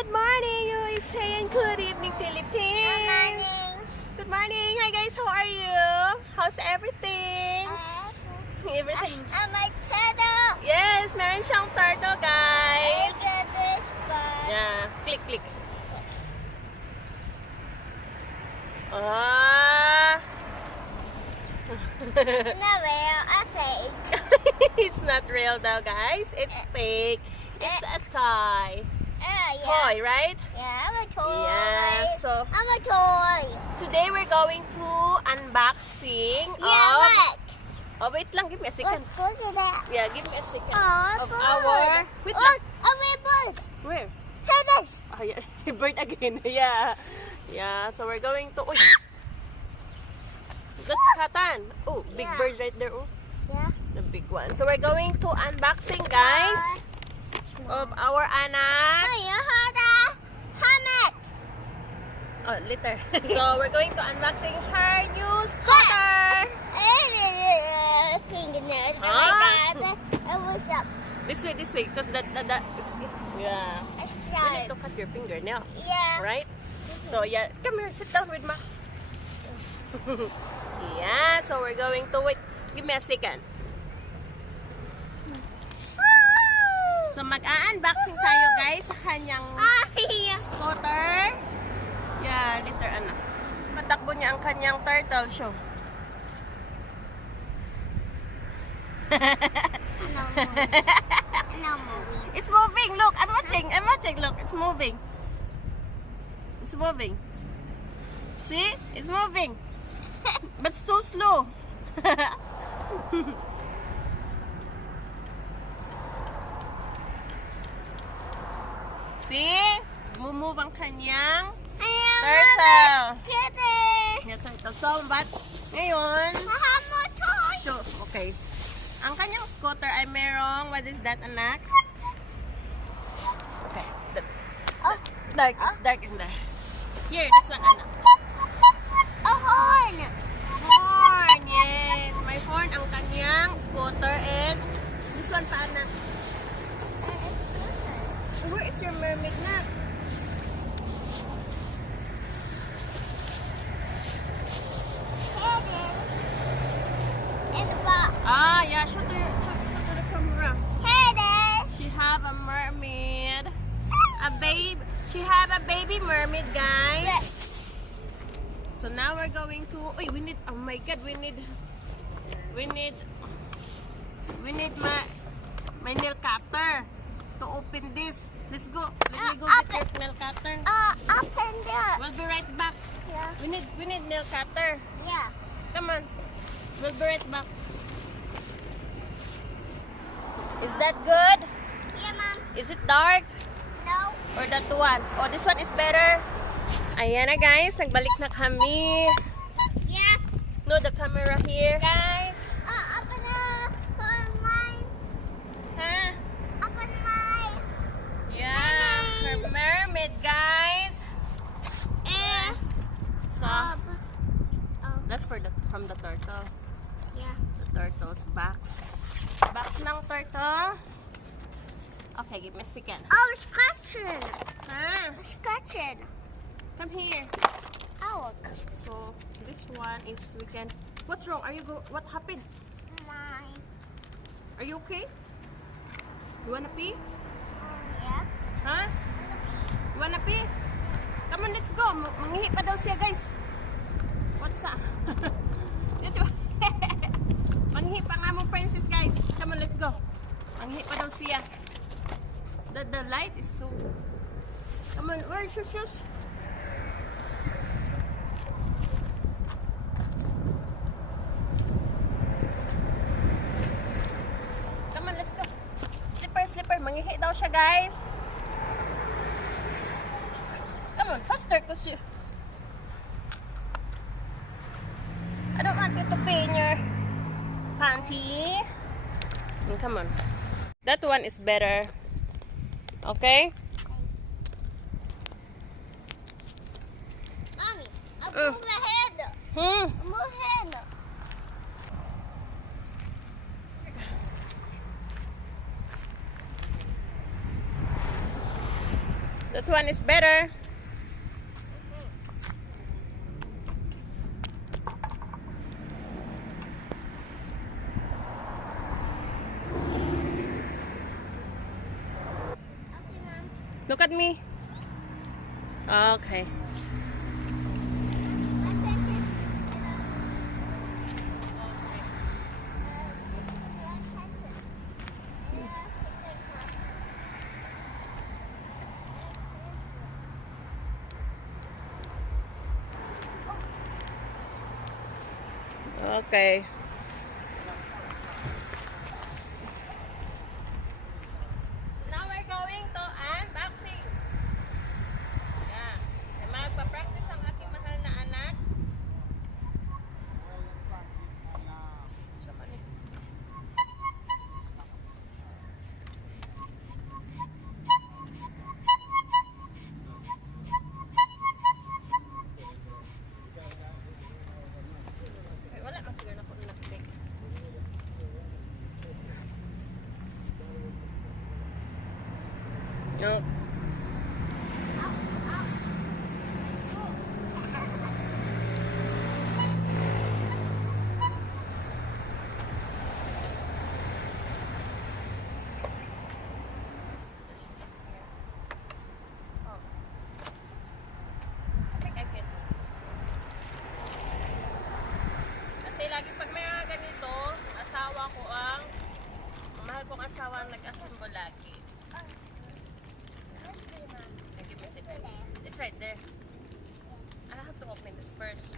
Good morning, USA, and good evening, Philippines. Good morning. Hi guys, how are you? How's everything? Everything. My turtle. Yes, meron siyang turtle, guys. I get this one. Yeah, click. Ah. No, real, I fake. It's not real though, guys. It's fake. It's a toy. Yeah. Toy, right? Yeah, I'm a toy. Yeah, so I'm a toy. today we're going to unboxing Yeah, of... look. Oh, wait lang. Give me a second. Look at that. Yeah, give me a second. Oh, Of bird. our... Wait Oh, lang. a red bird. Where? Hey, this. Oh, yeah. Bird again. Yeah, so we're going to... Uy! That's katan. Oh, big Yeah. bird right there. Oh, Yeah. the big one. So we're going to unboxing, guys, of our anak. Oh, you heard that? Helmet. Oh, litter. So we're going to unboxing her new scooter. Fingernails. Oh Ah. my God. It was up. This way, because that it's yeah. You need to cut your fingernail, Yeah. right? So yeah, come here, sit down with ma. Yeah, so we're going to wait. Give me a second. So mag-unboxing tayo, guys, sa kanyang scooter. Yeah, litter anak. Patakbo niya ang kanyang turtle show. It's moving. Look, I'm watching. Look, it's moving. It's moving. See? It's moving. But it's too slow. See? Move ang kanyang turtle. Yeah, turtle. So, but ngayon, so, okay. Ang kanyang scooter ay merong, what is that, anak? Okay. Dark. It's dark in there. Here, this one, anak. A horn. Horn, yes. May horn ang kanyang scooter and this one pa, anak. Where is your mermaid nut? Ah, yeah. Show to the camera. She have a mermaid. She have a baby mermaid, guys. So now we're going to. Oh my God, we need my nail cutter to open this. Let's go. Let me go get your nail cutter. Up and down. We'll be right back. Yeah. We need nail cutter. Yeah. Come on. We'll be right back. Is that good? Yeah, Mom. Is it dark? No. Or that one? Oh, this one is better. Ayan na, guys. Nagbalik na kami. Yeah. No, the camera here, guys. Up and on mine. Huh? Up on mine. Yeah. Her mermaid, guys. So, that's from the turtle. Yeah. The turtle's box. Box ng turtle. Okay, give me a second. Oh, scratching. Huh? Scratching. Come here. Ow. So, this one is we can... What's wrong? What happened? Mine. Are you okay? You wanna pee? Yeah. Huh? You wanna pee? Come on, let's go. Mangihi pa daw siya, guys. What's up? Mangihi pa nga mong princess, guys. Come on, let's go. Mangihi pa daw siya. The light is so... Come on, where's your shoes? Come on, let's go. Slipper. Mangihi daw siya, guys. Come on, faster, kasi... I don't want you to pee in your panty. Come on. That one is better. Okay? Mommy, I'll move ahead. Move ahead. That one is better. Okay, Mom. Look at me. Okay. My princess. Okay. So now we're going to unboxing. Yeah. Magpa-practice ang aking mahal na anak. Ay, wala man siguro na ko nag-take. No. I think I can do this. Kasi lagi pag may mga ganito, asawa ko ang mahal kong asawa ang nag-assemble lagi. Give me a seat. It's right there. I have to open this first.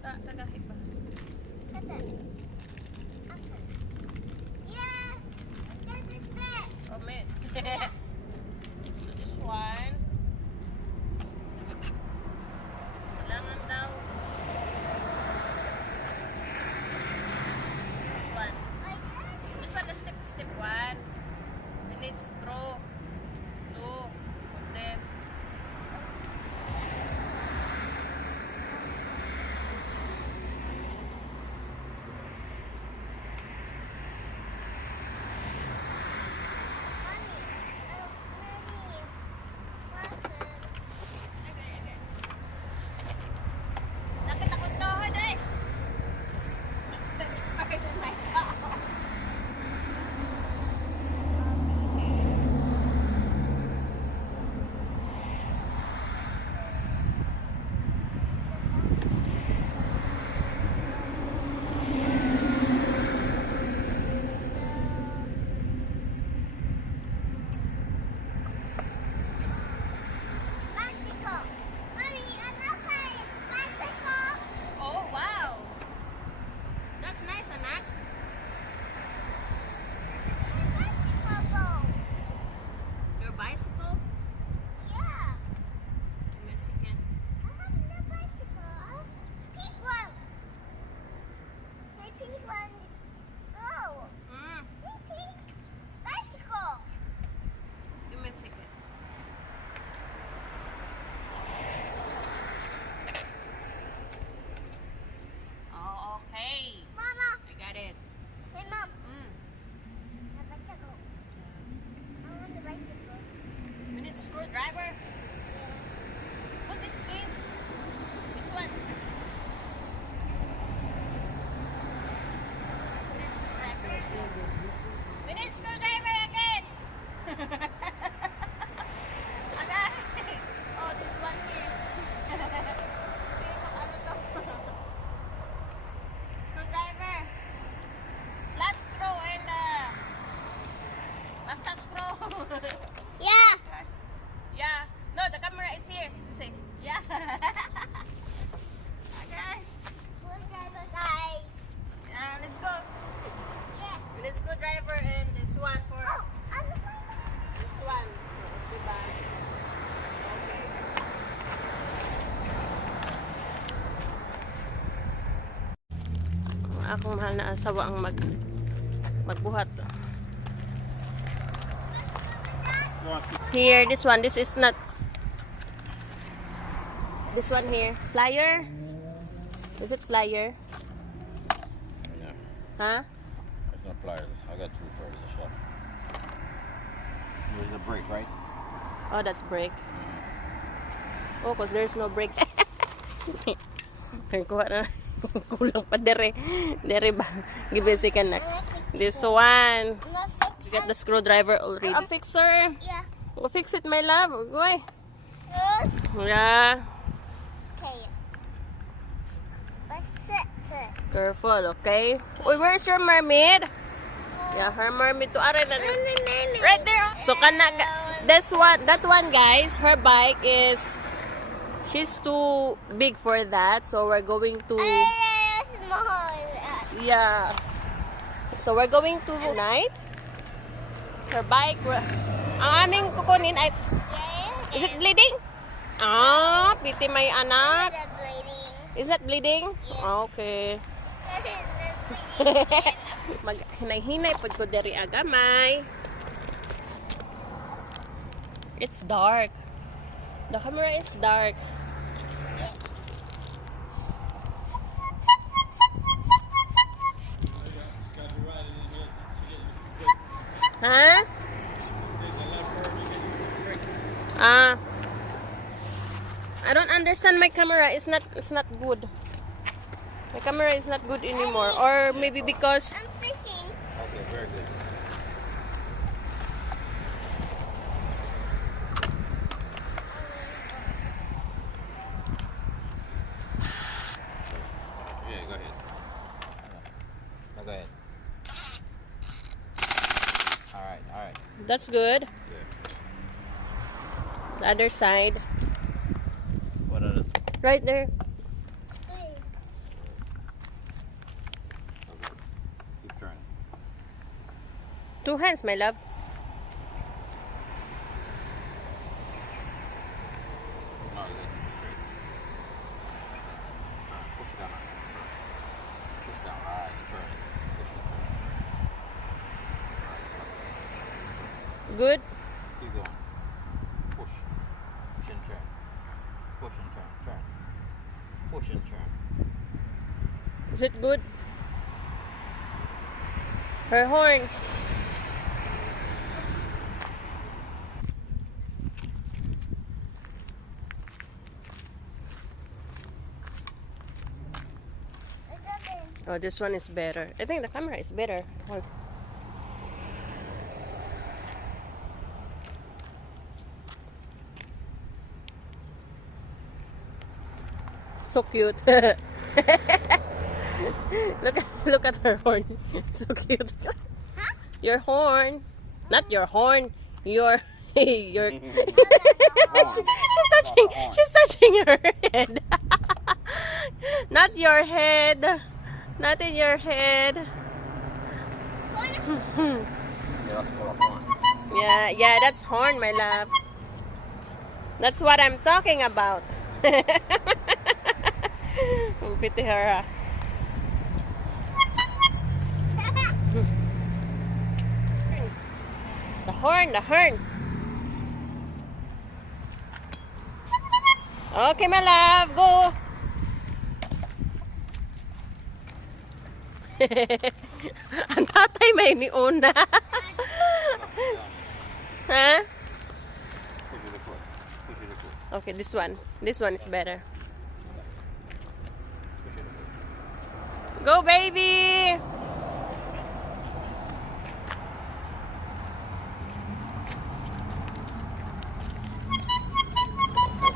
Tagahit ba? Yeah. This is it. Oh man. So this one. Kailangan daw. This one. This one is step 1. We need screw. 2. Put this. Nakita ko tuhod eh. It's in my mouth. Bicycle. Mommy, another bicycle. Oh wow. That's nice, anak. Bicycle. Your bicycle? Yeah. Give me a second. I have the bicycle. Pink one. Hey, pink one. Go. Pink bicycle. Give me a second. Oh, okay. Mama. I got it. Hey, Mom. Mm. The bicycle. I want the bicycle. We need screwdriver. Put this, please. This one. We need screwdriver. We need screwdriver again. Agad. Oh, this one here. See, kung ano to. Screwdriver. Flat screw and basta screw. Yeah. Yeah. No, the camera is here. Say, yeah. Okay. Screwdriver, guys. Yeah, let's go. Yeah. We need screwdriver and this one for Oh, ano ba? this one. Diba? Ang akong mahal na asawa ang magbuhat. Here, this one. This is not. This one here. Flyer? Is it flyer? Yeah, Huh? I There's no pliers. I got two for the shop. There's a brake, right? Oh, that's brake. Oh, cause there's no brake. Kuha na. Kulang pa dere. Dere ba? Gibisi ka na. This one. You got the screwdriver already. A fixer. Yeah. Go fix it, my love. Go. Yes. Yeah. Okay. Let's sit. Careful, okay? Uy, where's your mermaid? Yeah, her mermaid to aray na. Right there. So that one guys, her bike is she's too big for that. So we're going to yeah. So we're going to tonight. Her bike. Ang aming kukunin ay is it bleeding? Ah, piti may anak. Is that bleeding? Yeah. Okay. Maghinay-hinay pud ko diri agamay. It's dark. The camera is dark. Huh? I don't understand my camera. It's not good. My camera is not good anymore. Or maybe because I'm fishing. Okay, very good. Yeah, go ahead. No, go ahead. All right. that's good. Good. The other side. What other? Right there. Okay. Keep turning. Two hands, my love. No, you gotta keep it straight. Push it down. Push down. All right, turn it. Push it. All right, just like this. Good. Keep going. Push. Push and turn. Push and turn. Turn. Push and turn. Is it good? Her horn. Oh, this one is better. I think the camera is better. Hold. So cute. Look at her horn. So cute. Your horn. Not your horn. Your she's touching her head. Not your head. Not in your head. Yeah, that's called a horn. Yeah, that's horn, my love. That's what I'm talking about. Pity her. The horn. Okay, my love, go. Ang tatay may iniuna. Ha? Push it to foot. Push it to foot. Okay, this one. This one is better. Push it to foot. Go, baby!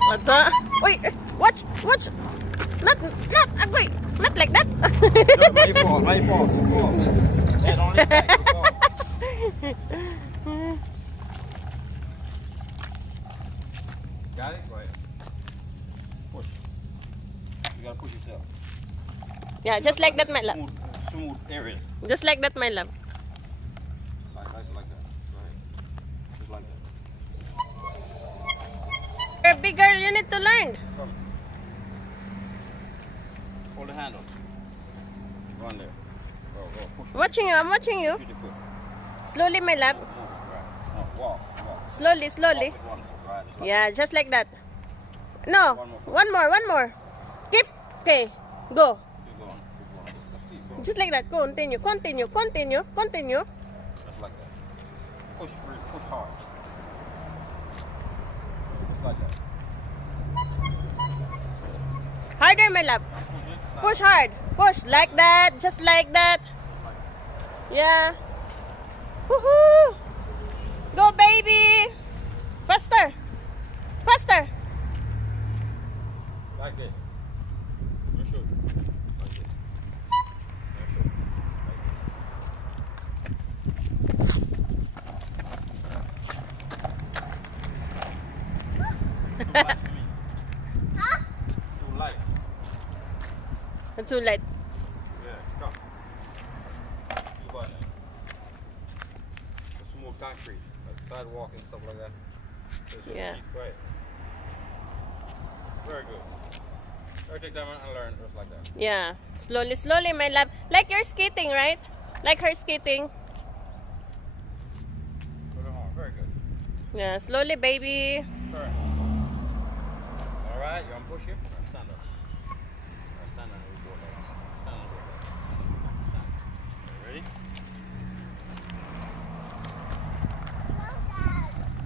What the? Wait, watch! Not, wait, not like that. Let it fall. Hey, don't lean back. It'll fall. Got it? Right. Push. You gotta push yourself. Yeah, just like that, my love. Smooth areas. Just like that, my love. Like that. Go ahead. Just like that. You're a big girl, you need to learn. Come. Hold the handle. Run there. Go. Push. I'm watching you. Push your foot. Slowly, my love. Move. Right. No, walk. Slowly. Walk with one foot. Right. Just like Yeah, just like that. No, One more. one more. Keep. Okay, go. Keep going. Just keep Just like that. Continue, continue, continue, continue. Just like that. Push hard. Just like that. Harder, my love. Push it. Push hard. Push like that. Just like that. Yeah. Woohoo! Go, baby. Faster. Faster. Like this. Your shoulder. Like this. Your shoulder. Like this. Too light to me. Huh? Too light. It's too late. Yeah, come. Keep going now. Some more concrete, like sidewalk and stuff like that. Just Yeah. cheap, right? Very good. Better take time and learn just like that. Yeah. Slowly, slowly, my love. Like you're skating, right? Like her skating. Put it on. Very good. Yeah. Slowly, baby. Turn. All right, you want to push it? Stand up. Stand up and we go like this. Stand up. Stand. Ready?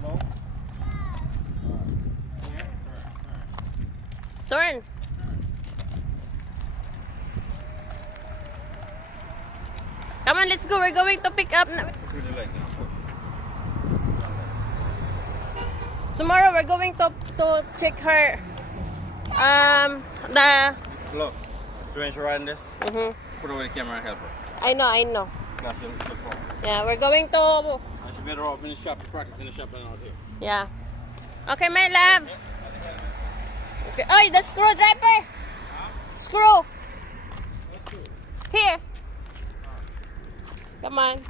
No, Dad. Slow. Here, turn. Turn. Come on, let's go. We're going to pick up. Push with the leg now. Push. Tomorrow, we're going to check her. The. Look. So when she's riding this, Mhm. put away the camera and help her. I know, I know. That's your phone. Yeah, we're going to. And she better off in the shop to practice in the shop than out here. Yeah. Okay, my love. Okay. Oh, the screwdriver. Screw. Here. Come on.